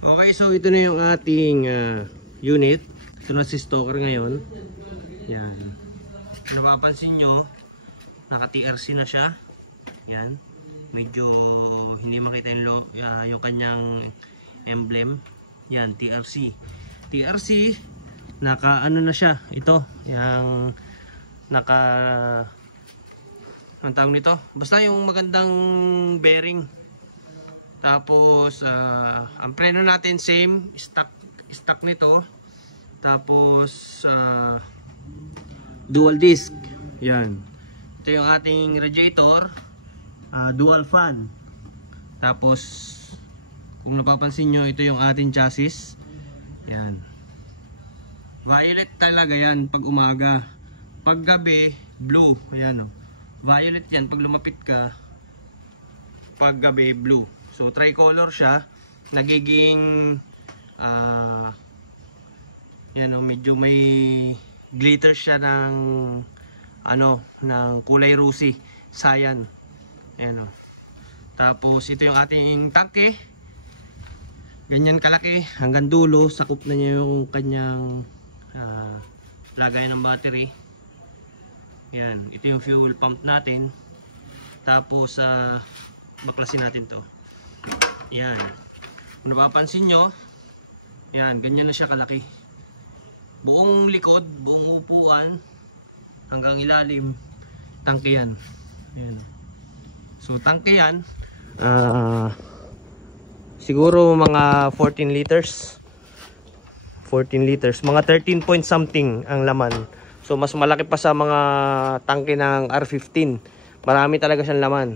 Okay, so ito na yung ating unit. Ito na si Stalker ngayon. Yan. Kung napapansin nyo, naka TRC na siya. Yan. Medyo hindi makita yung kanyang emblem. Yan, TRC. TRC, naka ano na siya. Ito, yung naka ang tawag nito? Basta yung magandang bearing. Tapos ang preno natin same, stock nito. Tapos dual disc. Yan. Ito yung ating radiator, dual fan. Tapos kung napapansin nyo, ito yung ating chassis. Yan. Violet talaga yan pag umaga. Pag gabi, blue. Ayan o. Violet yan pag lumapit ka. Pag gabi, blue. So tricolor siya, nagiging yan o, medyo may glitter siya ng ano, ng kulay rusi, cyan. Ayan o. Tapos ito yung ating tangke. Ganyan kalaki, hanggang dulo, sakop na niya yung kanyang lagay ng battery. Yan, ito yung fuel pump natin. Tapos baklasin natin to. Yan. Kung napapansin nyo, yan, ganyan na siya kalaki. Buong likod, buong upuan, hanggang ilalim, tangke yan. Yan. So, tangke yan. Siguro mga 14 liters. 14 liters. Mga 13 point something ang laman. So, mas malaki pa sa mga tangke ng R15. Marami talaga siyang laman.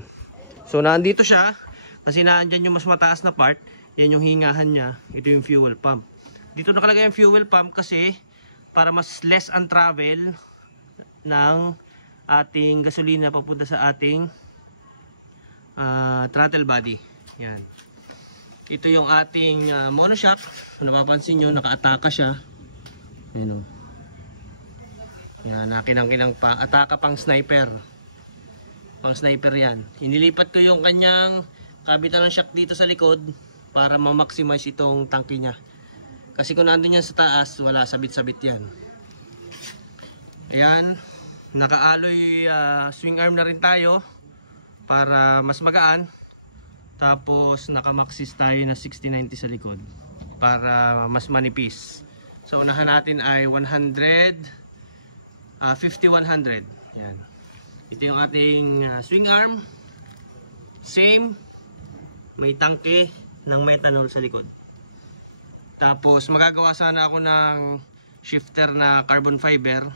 So, naandito siya. Kasi naandyan yung mas mataas na part. Yan yung hingahan niya. Ito yung fuel pump. Dito nakalagay yung fuel pump kasi para mas less ang travel ng ating gasolina papunta sa ating throttle body. Yan. Ito yung ating monoshock. Kung napapansin nyo, naka-ataka siya. Ayan o. Yan, nakinang-kinang pa. Ataka pang sniper. Pang sniper yan. Inilipat ko yung kanyang kabitan ng shock dito sa likod para ma-maximize itong tangke niya. Kasi kung nandun yan sa taas, wala, sabit-sabit yan. Ayan, naka-alloy swing arm na rin tayo para mas magaan. Tapos naka-maxis tayo na 6090 sa likod para mas manipis. So unahan natin ay 100, 50-100. Ayan. Ito yung ating swing arm. Same. May tangke ng methanol sa likod. Tapos magagawa sana ako ng shifter na carbon fiber.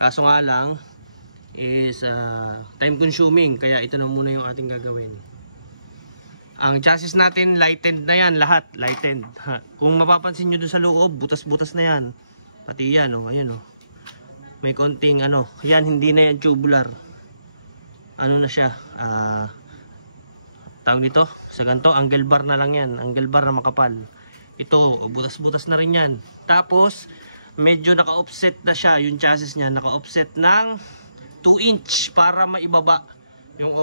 Kaso nga lang is time consuming. Kaya ito na muna yung ating gagawin. Ang chassis natin lightened na yan. Lahat lightened. Kung mapapansin nyo dun sa loob, butas-butas na yan. Pati yan o. Ayan o. May konting ano. Yan, hindi na yan tubular. Ano na siya. Tawag nito, sa ganito, angle bar na lang yan. Angle bar na makapal. Ito, butas-butas na rin yan. Tapos, medyo naka-offset na siya. Yung chassis niya, naka-offset ng 2 inch para maibaba yung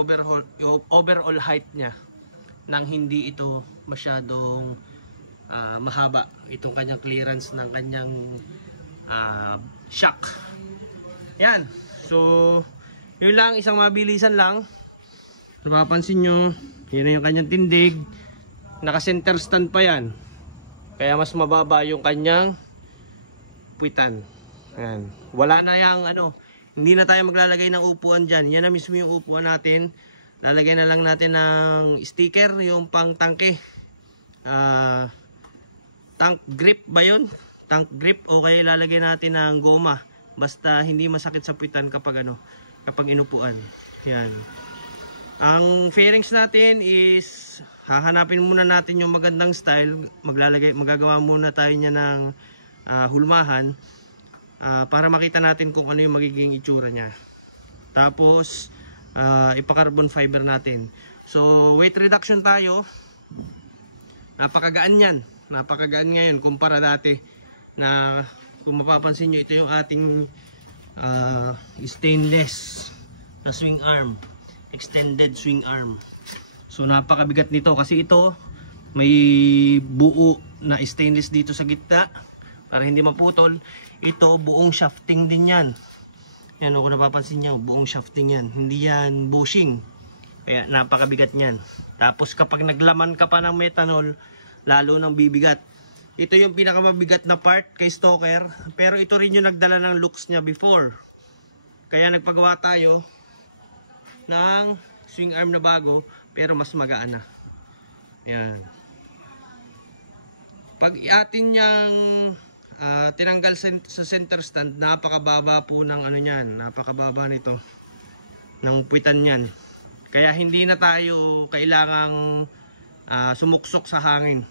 overall height niya. Nang hindi ito masyadong mahaba. Itong kanyang clearance ng kanyang shock. Yan. So, yun lang, isang mabilisan lang. Napapansin nyo, yun na yung kanyang tindig. Naka center stand pa yan. Kaya mas mababa yung kanyang puwitan. Ayan. Wala na yung ano, hindi na tayo maglalagay ng upuan dyan. Yan na mismo yung upuan natin. Lalagay na lang natin ng sticker, yung pang tangke. Tank grip ba yun? Tank grip, o kaya lalagay natin ng goma. Basta hindi masakit sa puwitan kapag ano, kapag inupuan. Yan. Ang fairings natin is hahanapin muna natin yung magandang style. Magagawa muna tayo niya ng hulmahan para makita natin kung ano yung magiging itsura niya. Tapos ipa-carbon fiber natin. So weight reduction tayo. Napakagaan yan. Napakagaan ngayon kumpara dati na kung mapapansin nyo, ito yung ating stainless na swing arm. Extended swing arm. So napakabigat nito kasi ito May buo na stainless dito sa gitna para hindi maputol. Ito buong shafting din yan. Yan, kung napapansin nyo, buong shafting yan. Hindi yan bushing. Kaya napakabigat niyan. Tapos kapag naglaman ka pa ng methanol, lalo nang bibigat. Ito yung pinakamabigat na part kay Stalker. Pero ito rin yung nagdala ng looks niya before. Kaya nagpagawa tayo ng swing arm na bago, pero mas magaan na. Ayan. Pag atin niyang tinanggal sa center stand, napakababa po ng ano niyan, napakababa nito ng puwitan niyan. Kaya hindi na tayo kailangang sumuksok sa hangin.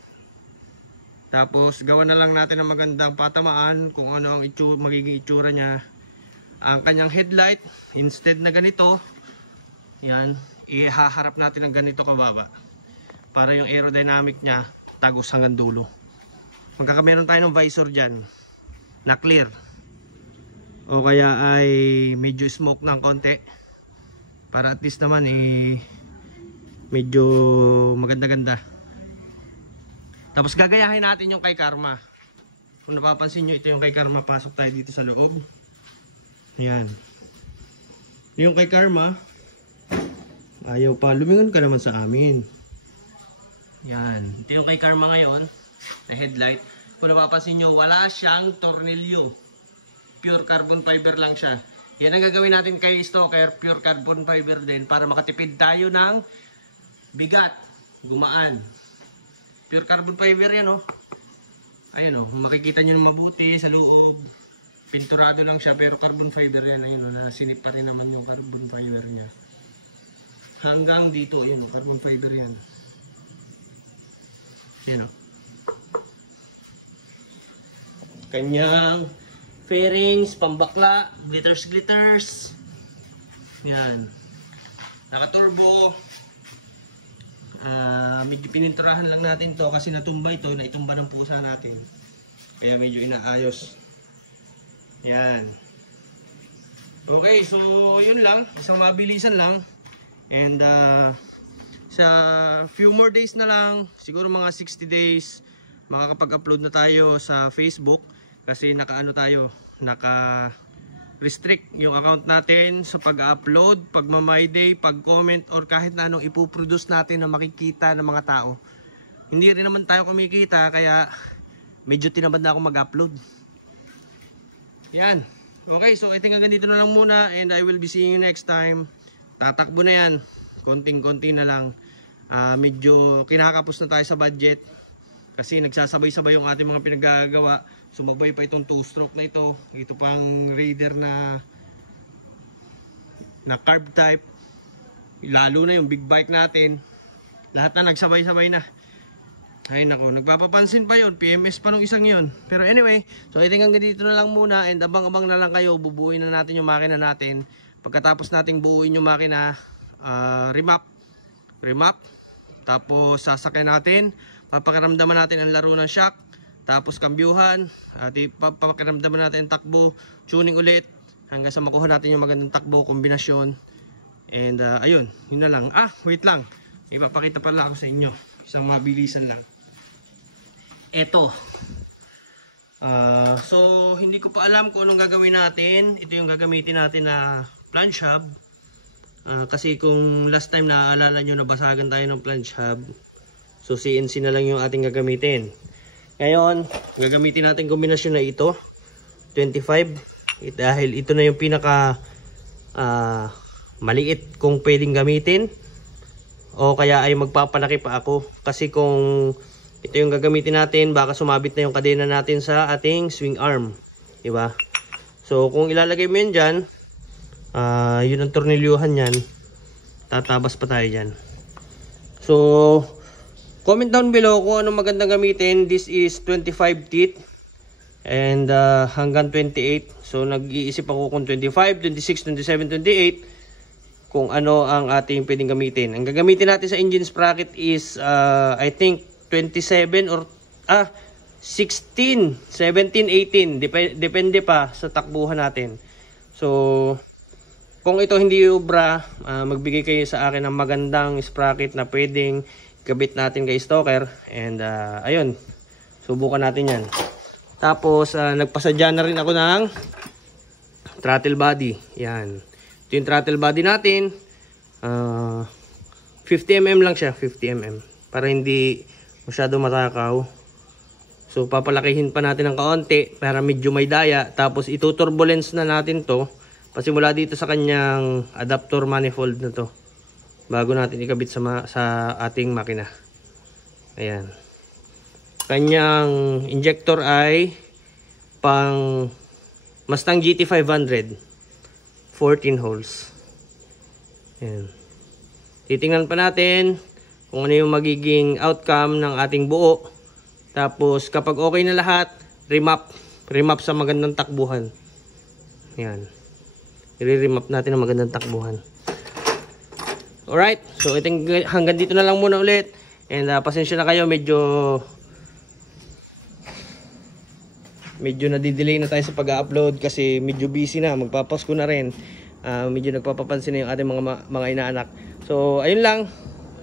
Tapos gawa na lang natin ng magandang patamaan kung ano ang magiging itsura niya. Ang kanyang headlight, instead na ganito, yan, ihaharap natin ng ganito kababa para yung aerodynamic niya tagos hanggang dulo. Magkakameron tayo ng visor dyan na clear, o kaya ay medyo smoke ng konti para at least naman medyo maganda-ganda. Tapos gagayahin natin yung kay Karma. Kung napapansin nyo, ito yung kay Karma. Pasok tayo dito sa loob. Yan. Yung kay Karma, ayaw pa, lumingon ka naman sa amin. Yan. Ito yung kay Karma ngayon na headlight. Kung napapansin nyo, wala siyang tornilyo. Pure carbon fiber lang siya. Yan ang gagawin natin kay Stalker, pure carbon fiber din, para makatipid tayo ng bigat, gumaan. Pure carbon fiber yan, oh. Ayan, oh, makikita nyo mabuti sa loob. Pinturado lang siya pero carbon fiber yan. Ayun, oh, nasinip pa rin naman yung carbon fiber niya. Hanggang dito, ayun, carbon fiber yan. Ayan, oh. Kanyang fairings, pambakla, glitters. Yan. Naka-turbo. Medyo pininturahan lang natin to kasi natumba ito, naitumba ng pusa natin. Kaya medyo inaayos. Yan. Okay, so yun lang. Isang mabilisan lang. And sa few more days na lang, siguro mga 60 days, makakapag-upload na tayo sa Facebook. Kasi naka-restrict yung account natin sa pag-upload, pag-my day, pag-comment, or kahit na anong ipoproduce natin na makikita ng mga tao. Hindi rin naman tayo kumikita, kaya medyo tinamad na ako mag-upload. Yan. Okay, so I think hanggang dito na lang muna, and I will be seeing you next time. Tatakbo na yan. Konting-konti na lang. Medyo kinakapos na tayo sa budget. Kasi nagsasabay-sabay yung ating mga pinagagawa. Sumabay pa itong 2-stroke na ito. Ito pang Raider na carb type. Lalo na yung big bike natin. Lahat na nagsabay-sabay na. Ay nako, nagpapapansin pa yun. PMS pa nung isang yun. Pero anyway, so I think hanggang dito na lang muna. And abang-abang na lang kayo. Bubuuin na natin yung makina natin. Pagkatapos nating buuin yung makina, remap. Tapos sasakyan natin. Papakiramdaman natin ang laro ng shock. Tapos kambyuhan, at papakiramdaman natin takbo, tuning ulit hanggang sa makuha natin yung magandang takbo, kombinasyon. And ayun, yun na lang. Wait lang, ipapakita pala ako sa inyo, isang mabilisan lang. Eto, so hindi ko pa alam kung anong gagawin natin. Ito yung gagamitin natin na planche hub. Kasi kung last time naaalala nyo, nabasagan tayo ng planche hub, so CNC na lang yung ating gagamitin. Ngayon, gagamitin natin kombinasyon na ito, 25. Dahil ito na yung pinaka maliit kung pwedeng gamitin. O kaya ay magpapalaki pa ako. Kasi kung ito yung gagamitin natin, baka sumabit na yung kadena natin sa ating swing arm. Diba? So, kung ilalagay mo yun dyan, yun ang tornilyuhan yan. Tatabas pa tayo dyan. So, comment down below kung anong magandang gamitin. This is 25 teeth and hanggang 28. So nag-iisip ako kung 25, 26, 27, 28 kung ano ang ating pwedeng gamitin. Ang gagamitin natin sa engine sprocket is I think 27 or 16, 17, 18. Depende pa sa takbuhan natin. So kung ito hindi ubra, magbigay kayo sa akin ng magandang sprocket na pwedeng kabit natin kay stoker. And ayun, subukan natin yan. Tapos nagpasadya na rin ako ng throttle body. Yan. Ito yung throttle body natin. 50mm lang siya, 50mm. Para hindi masyado matakaw. So papalakihin pa natin ng kaunti para medyo may daya. Tapos ituturbulence na natin to. Pasimula dito sa kanyang adapter manifold na to. Bago natin ikabit sa ating makina. Ayan. Kanyang injector ay pang Mustang GT 500, 14 holes. Ayan. Titingnan pa natin kung ano yung magiging outcome ng ating buo. Tapos kapag okay na lahat, remap sa magandang takbuhan. Ayan. I-remap natin ang magandang takbuhan. Alright, so hanggang dito na lang muna ulit. And pasensya na kayo, medyo nadidelay na tayo sa pag-upload kasi medyo busy na, magpapasko na rin. Medyo nagpapapansin na yung ating mga inaanak. So ayun lang,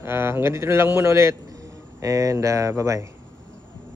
hanggang dito na lang muna ulit. And bye bye.